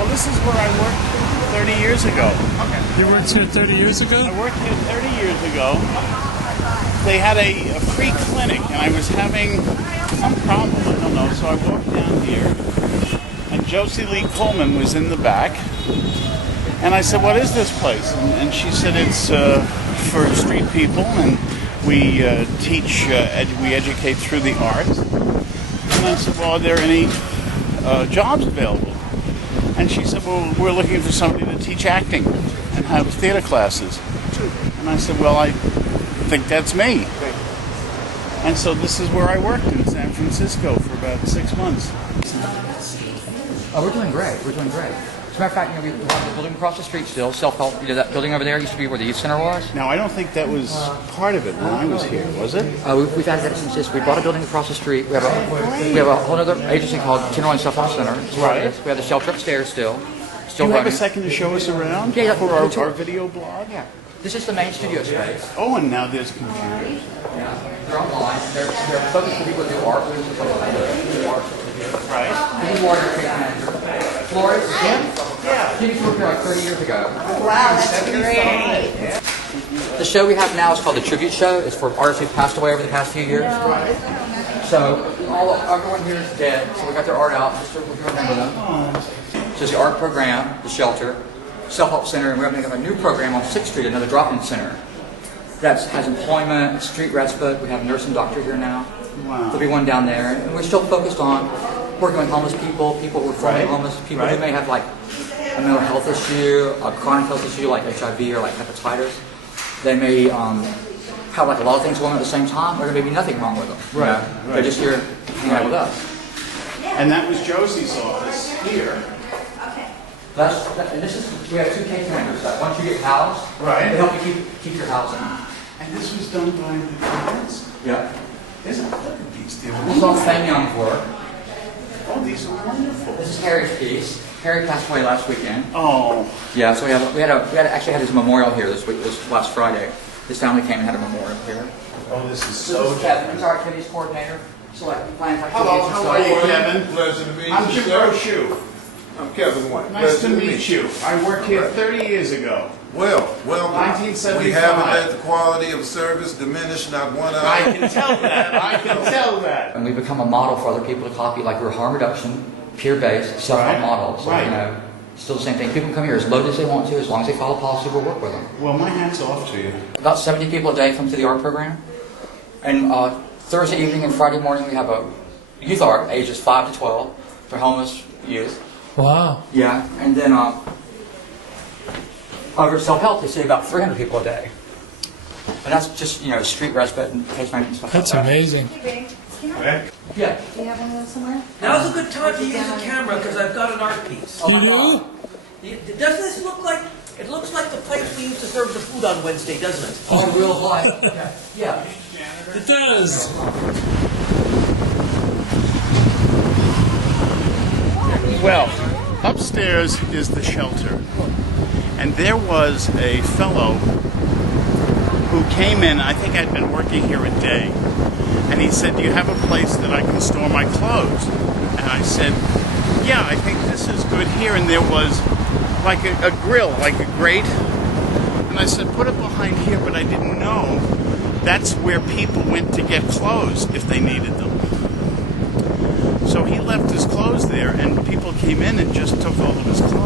Well, this is where I worked 30 years ago. You worked here 30 years ago? I worked here 30 years ago. They had a free clinic, and I was having some problem, I don't know, so I walked down here, and Josie Lee Coleman was in the back, and I said, what is this place? And she said, it's for street people, and we teach, we educate through the arts. And I said, well, are there any jobs available? And she said, well, we're looking for somebody to teach acting and have theater classes. And I said, well, I think that's me. And so this is where I worked in San Francisco for about 6 months. Oh, we're doing great. We're doing great. As a matter of fact, we have the building across the street still, self-help. That building over there used to be where the youth center was. Now, I don't think that was part of it when I was here, was it? We've had that since this. We bought a building across the street. We have a whole other agency called Tenderloin Self-Help Center. Right. We have the shelter upstairs still. Do you have running. a second to show us around Yeah, for our video blog? Yeah. This is the main studio space. Oh, and now there's computers. Yeah. They're online. They're focused for people who do art. Right. This is Warrior Case Manager. Flores, yeah. He used to work here like 30 years ago. Wow, that's great. The show we have now is called the Tribute Show. It's for artists who've passed away over the past few years. So everyone here is dead, so we got their art out just so we can remember them. So it's the art program, the shelter, self-help center, and we're going to have a new program on 6th Street, another drop-in center. That has employment, street respite. We have a nurse and doctor here now. Wow. There'll be one down there. And we're still focused on working with homeless people, people who are formerly homeless, people who may have like a mental health issue, a chronic health issue like HIV or like hepatitis. They may have like a lot of things going on at the same time, or there may be nothing wrong with them. Right. They're just here hanging out with us. And that was Josie's office here. And this is, we have two case managers. Once you get housed, Right. they help you keep your housing. And this was done by the parents? Yeah. Look at these. This is all Fan Young's work. Oh, these are wonderful. This is Harry's piece. Harry passed away last weekend. Oh. Yeah, so we actually had his memorial here this last Friday. His family came and had a memorial here. Oh, this is This so is Kevin, he's our activities coordinator. So like we plan activities Hello, and how stuff. are you, Kevin? Pleasure to meet you. I'm Jim sir. Brochu. I'm Kevin White. Nice to Pleasure meet you. I worked here 30 years ago. Well, 1975. we haven't let the quality of service diminish not one hour. I can tell that. I can tell that. And we become a model for other people to copy, like we're harm reduction, peer-based, self-help Right. models. So, Right. you know, still the same thing. People can come here as low as they want to, as long as they follow policy, we'll work with them. Well, my hat's off to you. About 70 people a day come to the art program. And Thursday evening and Friday morning we have a youth art, ages 5 to 12, for homeless youth. Wow. Yeah, and then over at self-help they see about 300 people a day. And that's just, you know, street respite and case management stuff. That's like that. amazing. Hey, Bing, can I? Yeah. Do you have one of those somewhere? Now's a good time to use a camera because I've got an art piece. Oh my You God. do? Doesn't this look like, it looks like the place we used to serve the food on Wednesday, doesn't it? Oh, real life. Yeah. It does. Well, upstairs is the shelter. And there was a fellow who came in, I think I'd been working here a day, and he said, do you have a place that I can store my clothes? And I said, yeah, I think this is good here. And there was like a grill, like a grate. And I said, put it behind here, but I didn't know that's where people went to get clothes if they needed them. So he left his clothes there, and people came in and just took all of his clothes.